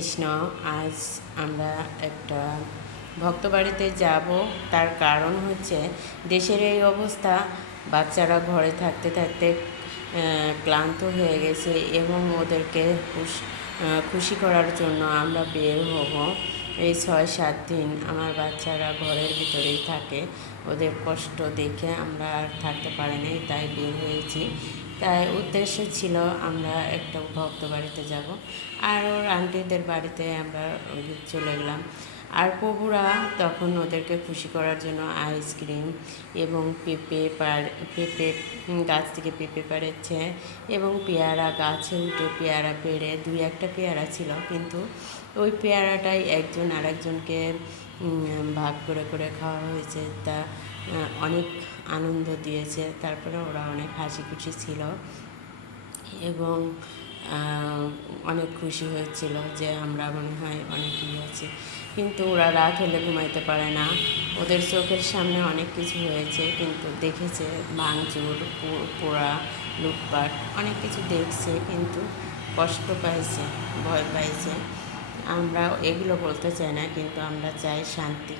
কৃষ্ণ। আজ আমরা একটা ভক্ত বাড়িতে যাব। তার কারণ হচ্ছে দেশের এই অবস্থা, বাচ্চারা ঘরে থাকতে থাকতে ক্লান্ত হয়ে গেছে এবং ওদেরকে খুশি করার জন্য আমরা বের হব। এই 6-7 দিন আমার বাচ্চারা ঘরের ভিতরেই থাকে, ওদের কষ্ট দেখে আমরা আর থাকতে পারিনি, তাই বের হয়েছি। তাই উদ্দেশ্য ছিল আমরা একটা ভক্ত বাড়িতে যাব, আর ওর আন্টিদের বাড়িতে আমরা চলে গেলাম। আর প্রভুরা তখন ওদেরকে খুশি করার জন্য আইসক্রিম এবং পেঁপে গাছ থেকে পেঁপে পেড়েছে এবং পেয়ারা গাছে উঠে পেয়ারা পেড়ে 2-1টা পেয়ারা ছিল, কিন্তু ওই পেয়ারাটাই একজন আরেকজনকে ভাগ করে করে খাওয়া হয়েছে। তা অনেক আনন্দ দিয়েছে। তারপরে ওরা অনেক হাসি খুশি ছিল এবং অনেক খুশি হয়েছিল যে আমরা মনে হয় অনেক আছি। কিন্তু ওরা রাত হলে ঘুমাইতে পারে না, ওদের চোখের সামনে অনেক কিছু হয়েছে, কিন্তু দেখেছে ভাঙচুর, পোড়া, লুটপাট অনেক কিছু দেখছে, কিন্তু কষ্ট পাইছে, ভয় পাইছে। আমরা এগুলো বলতে চাই না, কিন্তু আমরা চাই শান্তি।